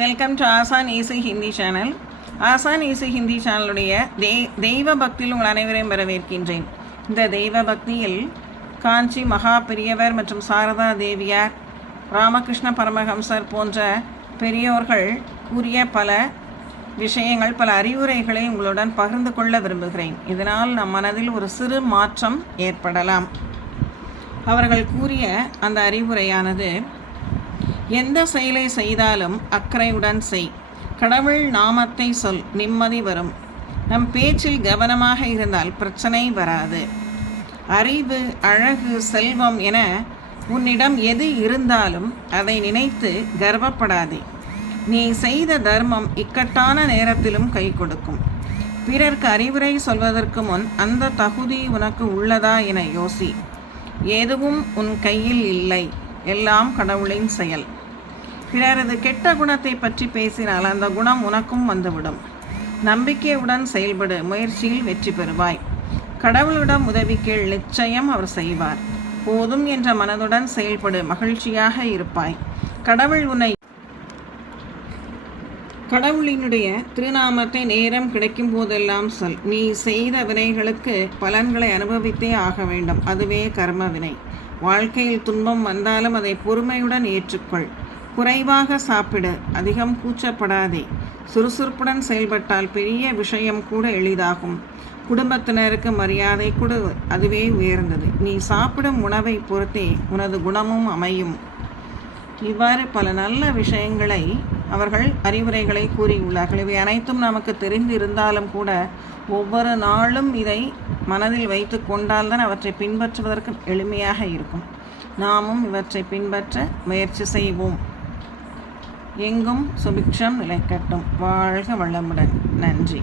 Welcome to ஆசான் easy Hindi channel. ஆசான் easy Hindi சேனலுடைய தெய்வ பக்தியில் உங்கள் அனைவரையும் வரவேற்கின்றேன். இந்த தெய்வ பக்தியில் காஞ்சி மகா பெரியவர் மற்றும் சாரதா தேவியார், ராமகிருஷ்ண பரமஹம்சர் போன்ற பெரியோர்கள் கூறிய பல விஷயங்கள், பல அறிவுரைகளை உங்களுடன் பகிர்ந்து கொள்ள விரும்புகிறேன். இதனால் நம் மனதில் ஒரு சிறு மாற்றம் ஏற்படலாம். அவர்கள் கூறிய அந்த அறிவுரையானது, எந்த செயலை செய்தாலும் அக்கறையுடன் செய். கடவுள் நாமத்தை சொல், நிம்மதி வரும். நம் பேச்சில் கவனமாக இருந்தால் பிரச்சனை வராது. அறிவு, அழகு, செல்வம் என உன்னிடம் எது இருந்தாலும் அதை நினைத்து கர்வப்படாதே. நீ செய்த தர்மம் இக்கட்டான நேரத்திலும் கை கொடுக்கும். பிறர்க்கு அறிவுரை சொல்வதற்கு முன் அந்த தகுதி உனக்கு உள்ளதா என யோசி. எதுவும் உன் கையில் இல்லை, எல்லாம் கடவுளின் செயல். பிறரது கெட்ட குணத்தை பற்றி பேசினால் அந்த குணம் உனக்கும் வந்துவிடும். நம்பிக்கையுடன் செயல்படு, முயற்சியில் வெற்றி பெறுவாய். கடவுளிடம் உதவி கேள், நிச்சயம் அவர் செய்வார். போதும் என்ற மனதுடன் செயல்படு, மகிழ்ச்சியாக இருப்பாய். கடவுளினுடைய திருநாமத்தை நேரம் கிடைக்கும் போதெல்லாம் சொல். நீ செய்த வினைகளுக்கு பலன்களை அனுபவித்தே ஆக வேண்டும். அதுவே கர்ம வினை. வாழ்க்கையில் துன்பம் வந்தாலும் அதை பொறுமையுடன் ஏற்றுக்கொள். குறைவாக சாப்பிடு, அதிகம் கூச்சப்படாதே. சுறுசுறுப்புடன் செயல்பட்டால் பெரிய விஷயம் கூட எளிதாகும். குடும்பத்தினருக்கு மரியாதை கொடு, அதுவே உயர்ந்தது. நீ சாப்பிடும் உணவை பொறுத்தே உனது குணமும் அமையும். இவ்வாறு பல நல்ல விஷயங்களை அவர்கள் அறிவுரைகளை கூறியுள்ளார்கள். இவை அனைத்தும் நமக்கு தெரிந்திருந்தாலும் கூட ஒவ்வொரு நாளும் இதை மனதில் வைத்து கொண்டால்தான் அவற்றை பின்பற்றுவதற்கு எளிமையாக இருக்கும். நாமும் இவற்றை பின்பற்ற முயற்சி செய்வோம். எங்கும் சுபிக்ஷம் நிலைக்கட்டும். வாழ்க வளமுடன். நன்றி.